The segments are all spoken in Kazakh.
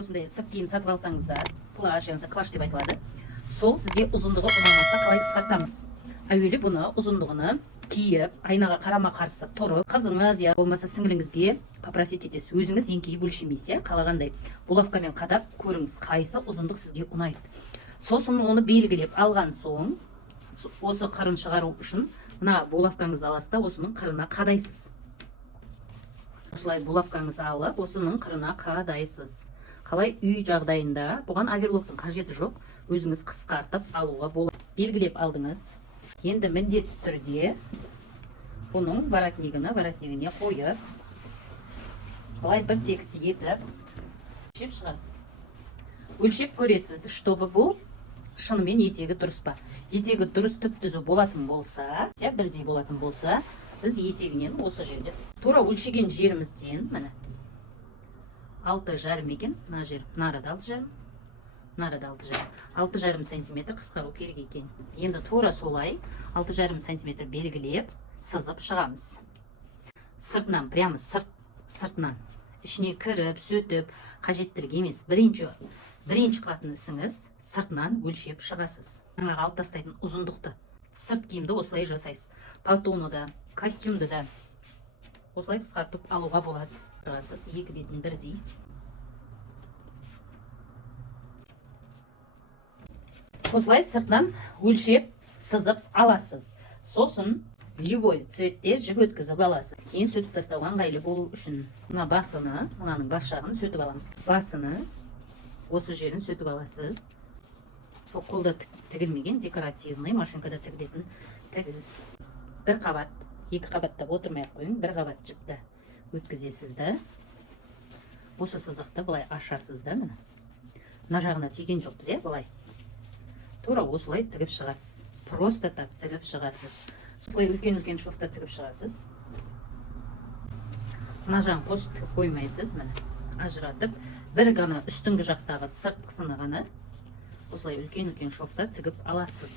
осындай сырт киім сатып алсаңыздар, плаж, клаш деп айтылады. Сол сізге ұзындығы ұнамаса қалай қысқартамыз. Әуелі бұны ұзындығını киіп, айнаға қарама қарсы тұрып, қызыңыз я болмаса сіңіліңізге попросить етесіз. Өзіңіз еңкейіп өлшемейсіз, қалағандай булавкамен қадап көріңіз, қайсы ұзындық сізге ұнайды. Сосын оны белгілеп алған соң, осы қырын шығару үшін мына булавкаңызды аласыз да осының қырына қадайсыз. Осылай булавкаңызды алып, осының қырына қадайсыз. Қалай үй жағдайында бұған оверлоктың қажеті жоқ. Өзіңіз қысқартып алуға болады. Белгілеп алдыңыз. Енді міндетті түрде бұның воротнигіне қойып, былай бір текісі етіп, өлшеп шығасыз. Өлшеп көресіз, чтобы бұл шынымен етегі дұрыс па. Етегі дұрыс түп-түзу болатын болса, бірдей болатын болса, біз етегінен осы жерде тура өлшеген жерімізден, міне 6,5 екен, мына жер, нарада 6,5. Нарада 6,5 сантиметр қысқару керек екен. Енді тура солай 6,5 сантиметр белгілеп сызып шығамыз. Сыртынан, прямо сыртынан. Ішіне кіріп, сөтіп, қажеттілік емес. Бірінші қылатын ісіңіз сыртынан өлшеп шығасыз. Жаңағы алып тастайтын ұзындықты. Сырт киімді осылай жасайсыз. Пальтоны да, костюмді да осылай қысқартып алуға болады. Шығасыз, екі бетін бірдей. Осылай сыртынан өлшеп сызып аласыз. Сосын любой цветте жіп өткізіп аласыз. Кейін сөтіп тастауға ыңғайлы болу үшін мына басыны, мынаның бас жағын сөтіп аламыз. Басыны осы жерін сөтіп аласыз. Қолда тігілмеген декоративный машинкада тігілетін тігіз. Бір қабат, екі қабаттап отырмай қойың, бір қабат жіпті өткізесіз да. Осы сызықты былай ашасыз да, мына. Мына жағына тиген жоқ біз, былай. Тура осылай тігіп шығасыз. Просто так тігіп шығасыз. Солай үлкен-үлкен шофта тігіп шығасыз. Мына жағын қосып тігіп қоймайсыз, міне. Ажыратып, бір ғана үстіңгі жақтағы сыртқысыны ғана осылай үлкен-үлкен шофта тігіп аласыз.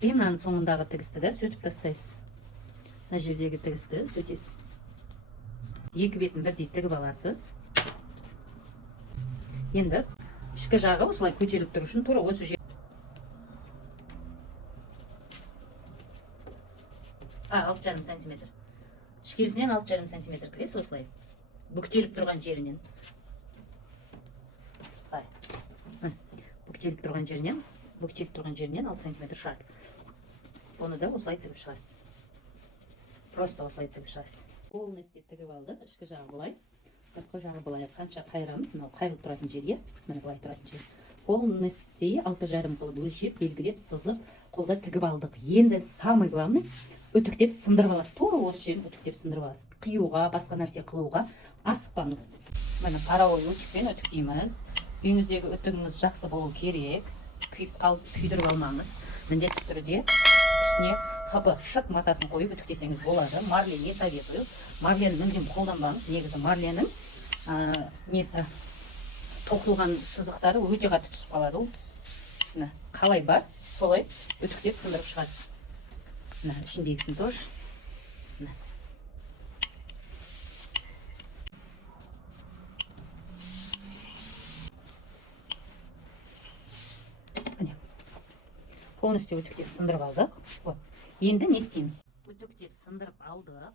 Мынаның соңындағы тігісті де сөтіп тастайсыз. Мына жердегі тігісті сөтесіз. Екі бетін бірдей тігіп аласыз. Енді ішкі жағы осылай көтеріліп тұру үшін тура осы жер 6,5 сантиметр. Ішкерісінен 6,5 сантиметр кірес осылай. Бүктеліп тұрған жерінен. Бүктеліп тұрған жерінен 6 сантиметр шарт. Оны да осылай тігіп шығасыз. Просто осылай тігіп шығасыз. Полностью тігіп алдық. Ішкі жағы былай. Сыртқы жағы былай. Қанша қайырамыз, мынау қайылып тұратын жерге. Міне былай тұратын жер. Полностью 6,5 қылып өлшеп, белгілеп, сызып, қолда тігіп алдық. Енді самый главный үтіктеп сындырып аласыз. Тура осы жерін үтіктеп сындырып аласыз. Қиюға, басқа нәрсе қылуға асықпаңыз. Міне паровой утюгпен үтіктейміз. Үйіңіздегі үтігіңіз жақсы болу керек. Күйдіріп алмаңыз. Міндетті түрде үстіне хп шық матасын қойып үтіктесеңіз болады. Марлен не советую. Марлен мүлдем қолданбаңыз. Негізі марленнің несі тоқылған сызықтары өте қатты түсіп қалады. Қалай бар, солай үтіктеп сындырып шығасыз. Ішіндегісін тоже. Полностью үтіктеп сындырып алдық. Енді не істейміз? Үтіктеп сындырып алдық.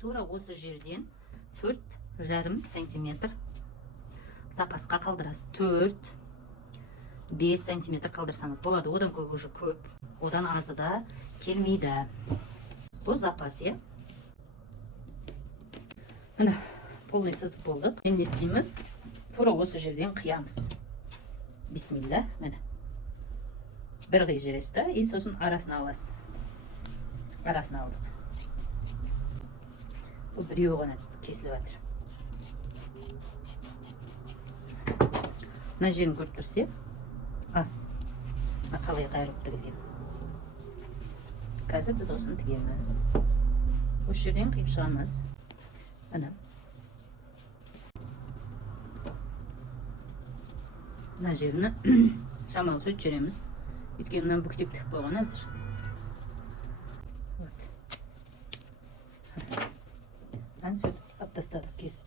Тура осы жерден 4,5 сантиметр запасқа қалдырасыз. 4-5 сантиметр қалдырсаңыз болады. Одан көп уже көп. Одан азы да келмейді. Бұл запас, е. Міне, полный сызып болдық. Енді істейміз? Тура осы жерден қиямыз. Бисмилля, міне. Бір қи жересті, и сосын арасына аласыз. Арасына алдық. Бұл біреу ғана кесіліп жатыр. Мына жерін көріп тұрсе, аз. Қалай қайырып тігілген. Қазір біз осыны тігеміз. Осы жерден қиып шығамыз. Мына. Мына жеріні шамалы сөйтіп жүреміз. Өйткені мынаны бүктеп тігіп қойған әзір. Мынаны сөйтіп алып тастадық, кесіп.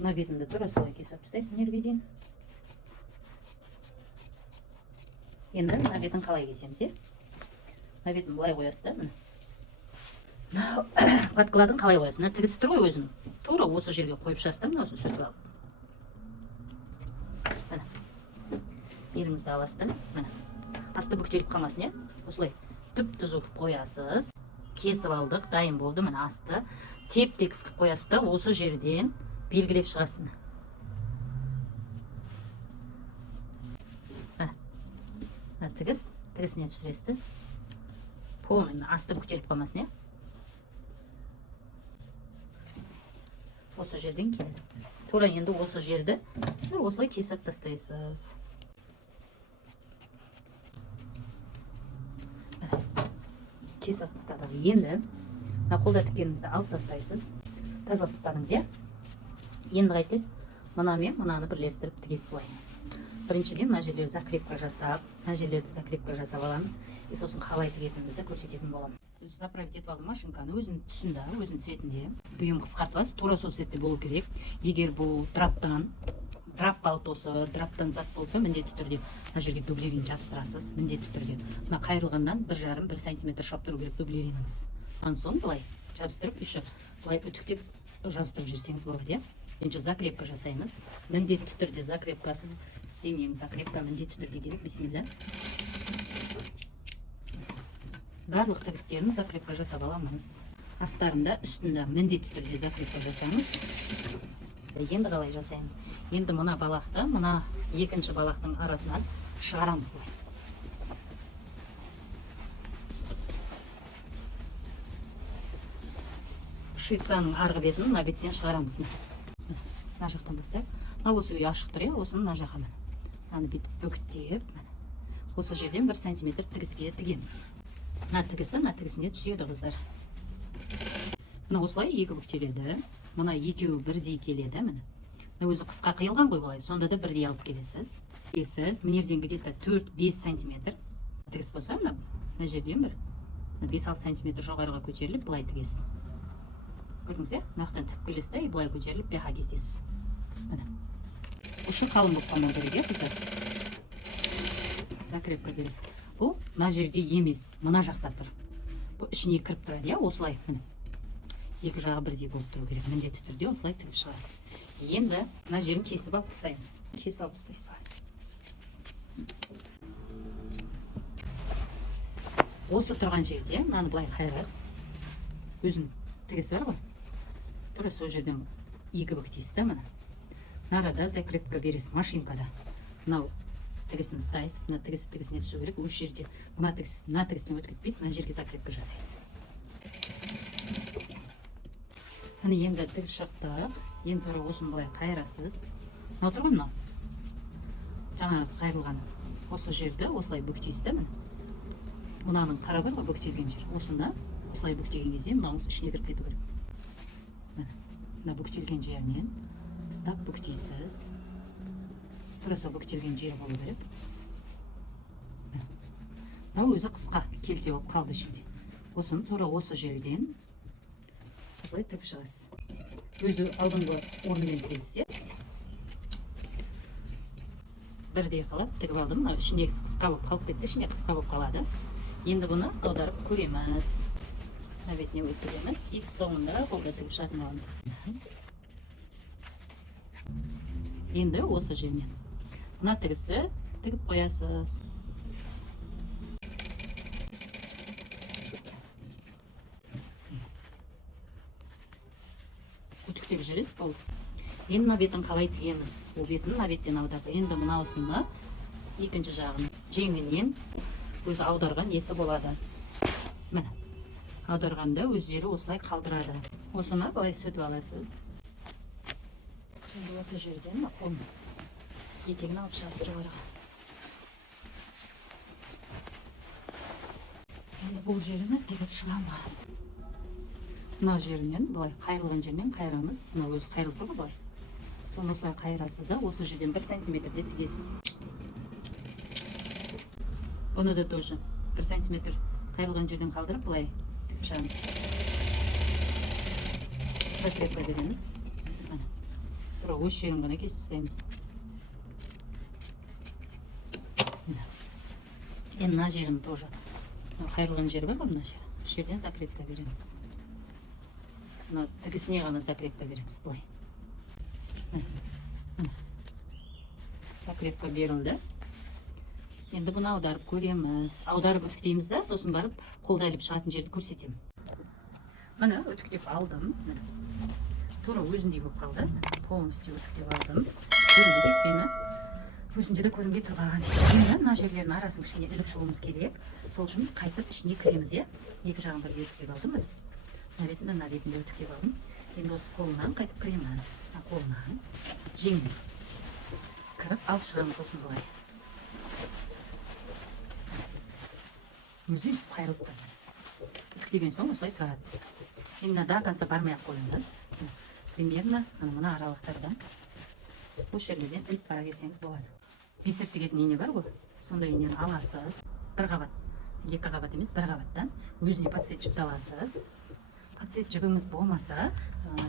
мына бетімді тура солай кесіп тастайсың жерге дейін. Енді мына бетін қалай кесеміз, мына бетін былай қоясыз да, міне. Подкладын қалай қоясыз? Мына тігісі тұр ғой өзін. Тура осы жерге қойып шығасыз да, мына осы сөйтіп алып. Міне. Еліңізді аласыз да, міне. Асты бүктеліп қалмасын, иә? Осылай түп-түзу қылып қоясыз. Кесіп алдық, дайын болды, міне асты. Теп-текіс қылып қоясыз да, осы жерден белгілеп шығасың. Мына тігісіне түсіресіз. Полный асты бүктеліп қалмасын, иә? Осы жерден келеді. Тура енді осы жерді осылай кесіп тастайсыз. Кесіп тастадық. Енді қолда тіккеніңізді алып тастайсыз. Тазалап тастадыңыз, иә? Енді қайтесіз? Мына мен мынаны бірлестіріп тігесіз былай. Біріншіден мына жерлерді закрепка жасап, аламыз. И сосын қалай тігетінімізді көрсететін боламын. Заправить етіп алдым машинканы өзінің түсінде, өзінің цветінде. Бұйым қысқартпас, тура сол цветте болу керек. Егер бұл драптан зат болса, міндетті түрде мына жерге дублерин жабыстырасыз, міндетті түрде. Мына қайырылғаннан 1,5-1 сантиметр шаптыру керек дублериніңіз. Анан соң былай жабыстырып, үші былай үтіктеп жабыстырып жүрсеңіз болады, иә? Енді закрепка жасаймыз. Міндетті түрде закрепкасыз істемеңіз, закрепка міндетті түрде керек. Бисмилля. Барлық тігістерін закрепка жасап аламыз. Астарында, үстінде міндетті түрде закрепка жасаймыз. Енді қалай жасаймыз? Енді мына балақты, мына екінші балақтың арасынан шығарамыз. Швецаның арғы бетін мына беттен шығарамыз. Мына жақтан бастайық. Мына осы үй ашық тұр, осыны мына жаққа міне. Мынаны бүйтіп бүктеп, осы жерден 1 сантиметр тігіске тігеміз. Мына тігісіне түседі, қыздар. Мына осылай екі бүктеледі. Мына екеуі бірдей келеді, міне. Өзі қысқа қиылған ғой былай, сонда да бірдей алып келесіз. Мінерден где-то 4-5 сантиметр тігіс болса, мына жерден 5-6 сантиметр жоғарыға көтеріліп, былай тігесіз. Көрдіңіз, нақтан тігіп келесіз де, былай көтеріліп, бияға кесесіз. Ұшы қалың болып қалмау керек, қыздар. Закрепка бересіз. Бұл мына жерде емес, мына жақта тұр. Бұл ішіне кіріп тұрады, осылай. Екі жағы бірдей болып тұру керек. Міндетті түрде осылай тігіп шығасыз. Енді мына жерін кесіп алып тастаймыз. Кесіп алып тастайсыз. Осы тұрған жерде мынаны былай қайырасыз. Өзінің тігісі бар ғой. Тура сол жерден екі бүктейсіз да, мына. Нарада закрепка бересіз машинкада. Мынау тігісін ұстайсыз, мына тігісіне түсу керек. Осы жерде мына тігістен өтіп кетпейсіз, мына жерге закрепка жасайсыз. Енді тігіп шықтық. Енді тура осыны былай қайырасыз. Мынау тұрған мынау. Жаңағы қайырылған осы жерді осылай бүктейсіз да, міне. Мынаның қара бар ғой бүктелген жер. Осыны осылай бүктеген кезде мынауыңыз ішіне кіріп кету керек. Мына бүктелген жерінен ұстап бүктейсіз. Тура сол бүктелген жер болу керек. Мынау өзі қысқа келте болып қалды ішінде. Осыны тура осы жерден осылай тігіп шығасыз. Өзі алдыңғы орнымен тігесіз. Бірдей қалап тігіп алдым. Ішіндегі қысқа болып қалып кетті, ішінде қысқа болып қалады. Енді бұны аударып көреміз. Мына бетіне өткіземіз. Екі соңында қолда тігіп шығатын боламыз. Енді осы жермен мына тігісті тігіп қоясыз. Үтіктеп жүресіз болды. Енді мына бетін қалай тігеміз? Ол бетін мына беттен аударды. Енді мынаусыны екінші жағын жеңінен өзі аударған есі болады. Міне. Аударғанда өздері осылай қалдырады. Осыны былай сөтіп аласыз. Енді осы жерден қолын етегін алып шығасыз жоғарыға. Енді бұл жеріні тігіп шығамыз. Мына жерінен былай қайырылған жерінен қайырамыз. Мына өзі қайырылып тұр ғой былай. Соны осылай қайырасыз да, осы жерден 1 сантиметрде тігесіз. Бұны да тоже 1 сантиметр қайырылған жерден қалдырып былай тігіп шығамыз. Закрепка береміз. тура осы жерін ғана кесіп тастаймыз. Енді мына жерін тоже қайырылған жер бар ғой, мына жер. Осы жерден закрепка береміз. Мына тігісіне ғана закрепка береміз, былай. Закрепка берілді. Енді бұны аударып көреміз. Аударып үтіктейміз да, сосын барып қолда іліп шығатын жерді көрсетемін. Міне үтіктеп алдым. Тура өзіндей болып қалды. Полностью үтіктеп алдым. Көрінбей еткені өзінде де көрінбей тұрған. Енді мына жерлердің арасын кішкене іліп шығуымыз керек. Сол үшін біз қайтып ішіне кіреміз, е. Екі жағын бірдей үтіктеп алдым. Мына бетінде үтіктеп алдым. Енді осы қолынан қайтып кіреміз. Қолынан жеңіл кіріп алып шығамыз сосын былай. Өзі үстіп қайырылып қалған. Үтіктеген соң осылай тұрады. Енді до конца бармай-ақ қойыңыз. Примерно мына аралықтардан осы жерлерден іліп бара келсеңіз болады. Бисер тігетін ине бар ғой, сондай инені аласыз. Бір қабат, екі қабат емес, бір қабаттан өзіне подсет жіпті аласыз. Подсет жібіңіз болмаса,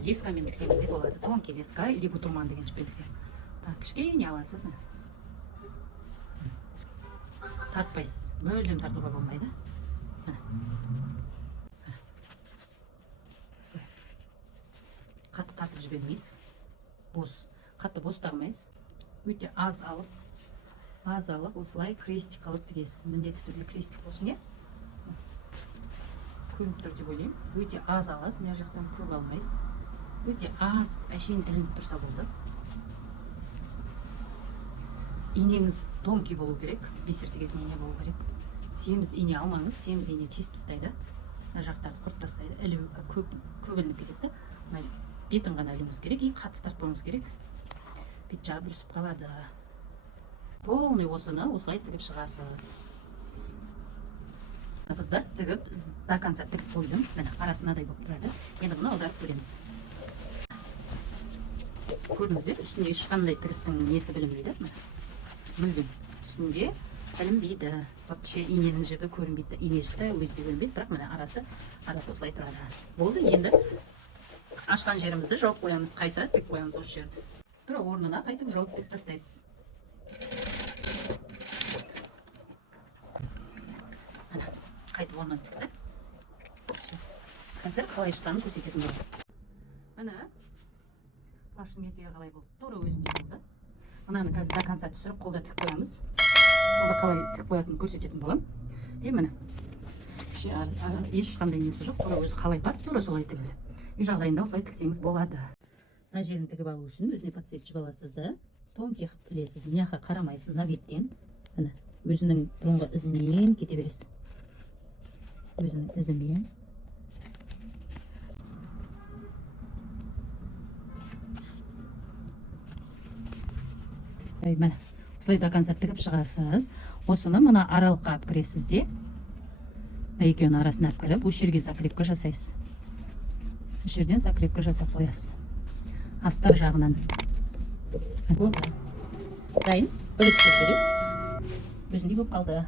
лескамен тіксеңіз де болады. Тонкий леска или бутурман деген жіппен тіксеңіз. Кішкене аласыз. Тартпайсыз, мүлдем тартуға болмайды. Қатты тартып жібермейсіз. Бос, қатты бос тағмайсыз. Өте аз алып, осылай крестик алып тігесіз. Міндетті түрде крестик болсын, е? Көрініп тұр деп ойлаймын. Өте аз аласыз, не жақтан көп алмайсыз. Өте аз, әшейін ілініп тұрса болды. Инеңіз тонкий болу керек, бисер тігетін ине болу керек. Семіз ине алмаңыз, семіз ине тез тастайды. Мына жақтарды құрт тастайды, көп ілініп кетеді. Бетін ғана ілуіңіз керек, қатты тартпауыңыз керек. Бет жағы бүрісіп қалады. Полный осыны осылай тігіп шығасыз. Қыздар тігіп, до конца тігіп қойдым. Арасынадай болып тұрады. Енді бұны аударып көреміз. Көрдіңіздер, үстінде ешқандай тігістің несі білінбейді. Мүлдем. Үстінде білінбейді. Вообще иненің жібі көрінбейді. Ине жібі өзі де көрінбейді, бірақ мына арасы осылай тұрады. Болды, енді ашқан жерімізді жауып қоямыз, қайта тік қоямыз осы жерді. Тұра орнына қайтып жауып тік тастайсыз. Қайтып орнын тікті. Қазір қалай шыққанын көрсететін болды. Міне плаштың етегі қалай болды. Тура өзінде болды. Мынаны қазір до конца түсіріп қолда тік қоямыз. Қолда қалай тік қоятынын көрсететін болам. Міне ешқандай несі жоқ. Тура өзі қалай бар, тура солай тігілді. Үй жағдайында осылай тіксеңіз болады. Мына жерін тігіп алу үшін өзіне подсет жіп аласыз да, тонкий қылып ілесіз, мына жаққа қарамайсыз, мына беттен. Міне өзінің бұрынғы ізінен кете бересіз. Өзінің ізімен. Міне осылай до конца тігіп шығасыз. Осыны мына аралыққа алып кіресіз де, екеуінің арасына алып кіріп, осы жерге закрепка жасайсыз. Осы жерден закрепка жасап қоясыз. Астар жағынан. Дайын, бөліп көрсетесіз. Өзіндей болып қалды.